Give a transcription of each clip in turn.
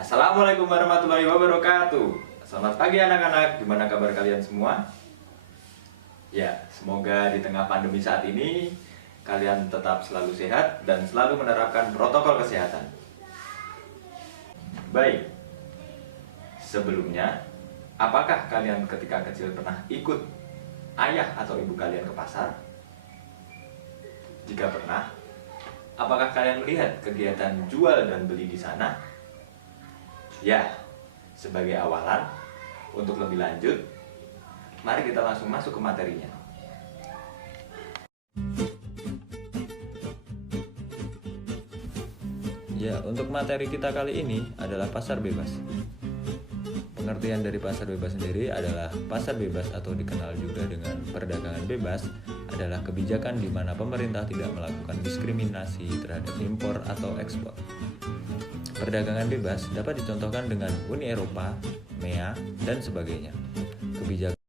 Assalamualaikum warahmatullahi wabarakatuh. Selamat pagi anak-anak, gimana kabar kalian semua? Ya, semoga di tengah pandemi saat ini kalian tetap selalu sehat dan selalu menerapkan protokol kesehatan. Baik, sebelumnya, apakah kalian ketika kecil pernah ikut ayah atau ibu kalian ke pasar? Jika pernah, apakah kalian melihat kegiatan jual dan beli di sana? Ya, sebagai awalan, untuk lebih lanjut, mari kita langsung masuk ke materinya. Ya, untuk materi kita kali ini adalah pasar bebas. Pengertian dari pasar bebas sendiri adalah pasar bebas atau dikenal juga dengan perdagangan bebas adalah kebijakan di mana pemerintah tidak melakukan diskriminasi terhadap impor atau ekspor. Perdagangan bebas dapat dicontohkan dengan Uni Eropa, MEA, dan sebagainya. Kebijakan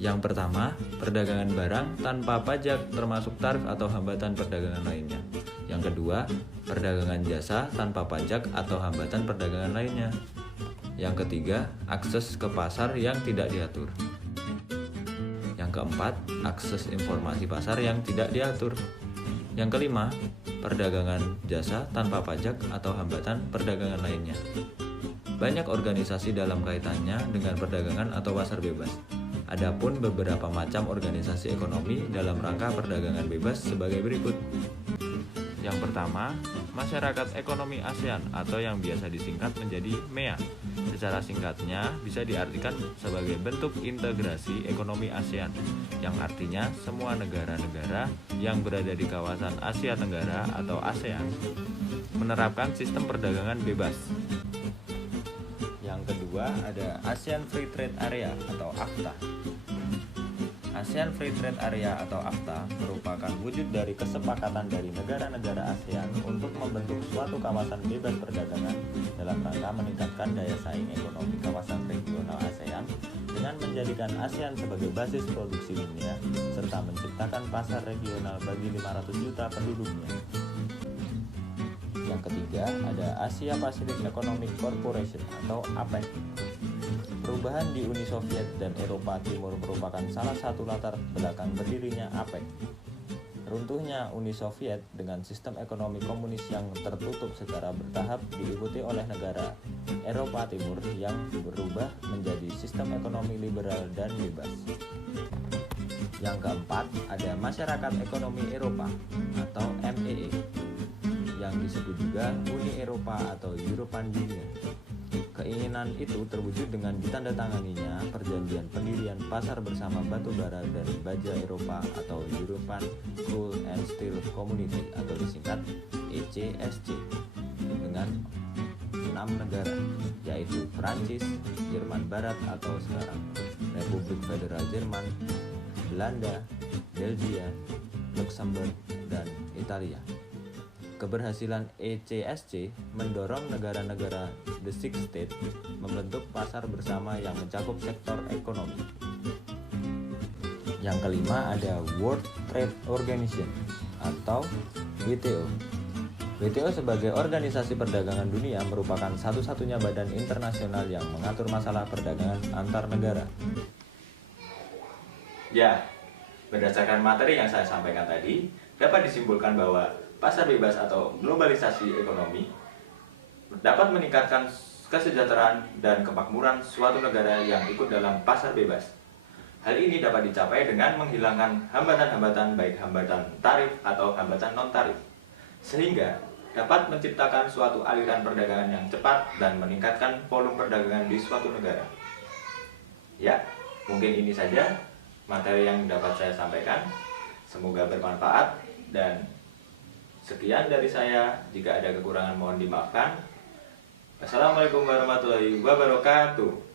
yang pertama, perdagangan barang tanpa pajak termasuk tarif atau hambatan perdagangan lainnya. Yang kedua, perdagangan jasa tanpa pajak atau hambatan perdagangan lainnya. Yang ketiga, akses ke pasar yang tidak diatur. Yang keempat, akses informasi pasar yang tidak diatur. Yang kelima, perdagangan jasa tanpa pajak atau hambatan perdagangan lainnya. Banyak organisasi dalam kaitannya dengan perdagangan atau pasar bebas. Adapun beberapa macam organisasi ekonomi dalam rangka perdagangan bebas sebagai berikut. Yang pertama, Masyarakat Ekonomi ASEAN atau yang biasa disingkat menjadi MEA. Secara singkatnya bisa diartikan sebagai bentuk integrasi ekonomi ASEAN, yang artinya semua negara-negara yang berada di kawasan Asia Tenggara atau ASEAN menerapkan sistem perdagangan bebas. Yang kedua ada ASEAN Free Trade Area atau AFTA. ASEAN Free Trade Area atau AFTA merupakan wujud dari kesepakatan dari negara-negara ASEAN untuk membentuk suatu kawasan bebas perdagangan dalam rangka meningkatkan daya saing ekonomi kawasan regional ASEAN dengan menjadikan ASEAN sebagai basis produksi dunia serta menciptakan pasar regional bagi 500 juta penduduknya. Yang ketiga ada Asia Pacific Economic Corporation atau APEC. Perubahan di Uni Soviet dan Eropa Timur merupakan salah satu latar belakang berdirinya APEC. Runtuhnya Uni Soviet dengan sistem ekonomi komunis yang tertutup secara bertahap diikuti oleh negara Eropa Timur yang berubah menjadi sistem ekonomi liberal dan bebas. Yang keempat ada Masyarakat Ekonomi Eropa atau MEE, yang disebut juga Uni Eropa atau European Union. Keinginan itu terwujud dengan ditandatanganinya perjanjian pendirian pasar bersama batu bara dan baja Eropa atau European Coal and Steel Community atau disingkat ECSC dengan 6 negara, yaitu Prancis, Jerman Barat atau sekarang Republik Federal Jerman, Belanda, Belgia, Luxembourg, dan Italia. Keberhasilan ECSC mendorong negara-negara The Six States membentuk pasar bersama yang mencakup sektor ekonomi. Yang kelima ada World Trade Organization atau WTO. WTO sebagai organisasi perdagangan dunia merupakan satu-satunya badan internasional yang mengatur masalah perdagangan antar negara. Ya, berdasarkan materi yang saya sampaikan tadi, dapat disimpulkan bahwa pasar bebas atau globalisasi ekonomi dapat meningkatkan kesejahteraan dan kemakmuran suatu negara yang ikut dalam pasar bebas. Hal ini dapat dicapai dengan menghilangkan hambatan-hambatan baik hambatan tarif atau hambatan non-tarif, sehingga dapat menciptakan suatu aliran perdagangan yang cepat dan meningkatkan volume perdagangan di suatu negara. Ya, mungkin ini saja materi yang dapat saya sampaikan. Semoga bermanfaat dan sekian dari saya. Jika ada kekurangan mohon dimaafkan. Wassalamualaikum warahmatullahi wabarakatuh.